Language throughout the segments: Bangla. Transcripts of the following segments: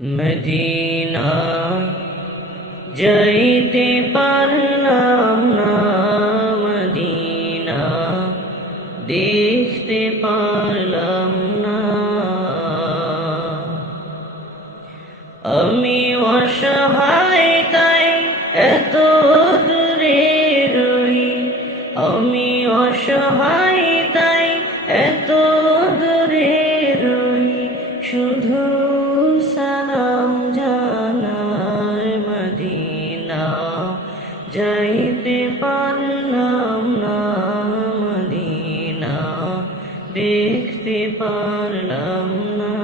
মদিনা যাইতে পারলাম না, মদিনা দেখতে পারলাম না। আমি অসহায় তাই এত দূরে রই, আমি অসহায় তাই এত দূরে রই, শুধু সালাম জানার মদিনা যাইতে পারলাম না, মদিনা দেখতে পারলাম না।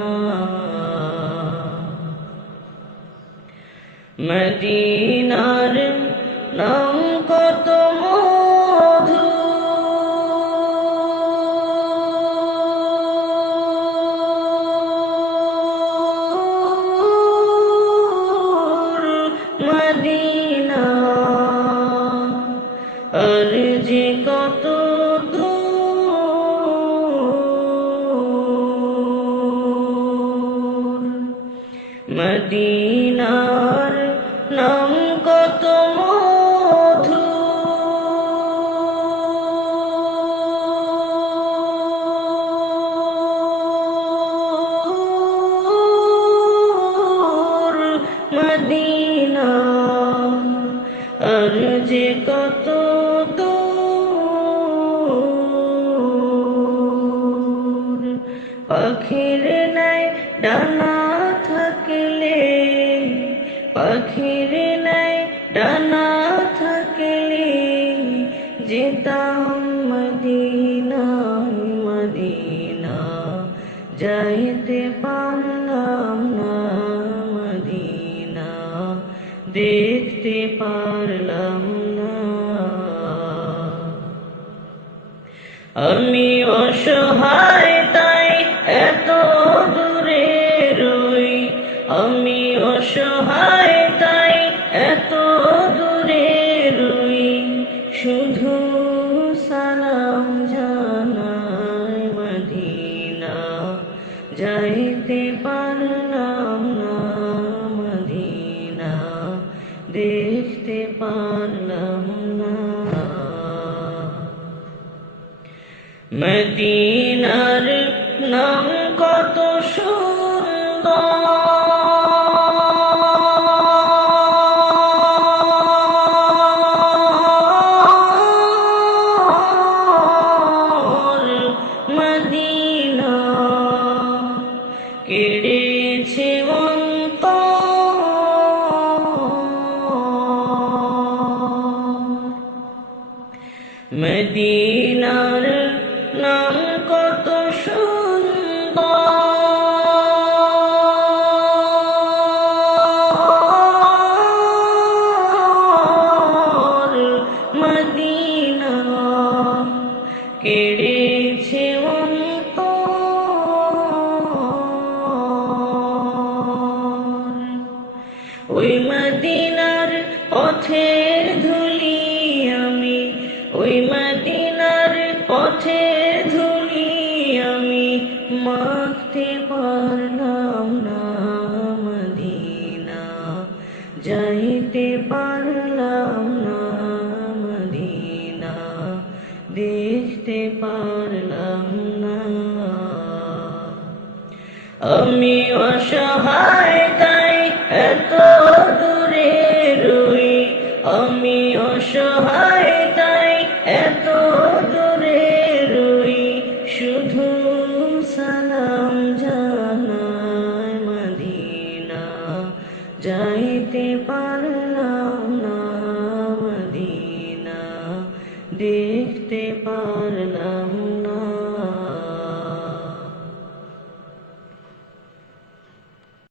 মদিনার নাম কত মধু, মদিনা আর যে কত দূর, মদিনার নাম কত মধু, মদিনা আর যে কত দূর। পাখির নাই ডানা থাকলে, পাখির নাই ডানা থাকলে যেতাম মদিনায়, মদিনা যাইতে পারলাম না, মদিনা দেখতে পারলাম না। আমি অসহায় তাই এত দূরে রই, আমি অসহায় তাই এত দূরে রই, শুধু সালাম জানাই মদিনা যাইতে পারলাম না, মদিনা দেখতে পারলাম না। মদিনার নাম কত সুন্দর, মদিনা কেড়েছে মদিনার নাম কত সুন্দর, মদিনা কেড়েছে ওই মদিনার পথের ধুলি আমি, ওই মদিনার পথের ধুলি আমি মাখতে পারলাম না, মদিনা যাইতে পারলাম না, মদিনা দেখতে পারলাম না। আমি অসহায় তাই এত দূরে রই, আমি অসহায় তাই এত দূরে রই, শুধু সালাম জানাই মদিনা যাইতে পারলাম না, মদিনা দেখতে পারলাম না।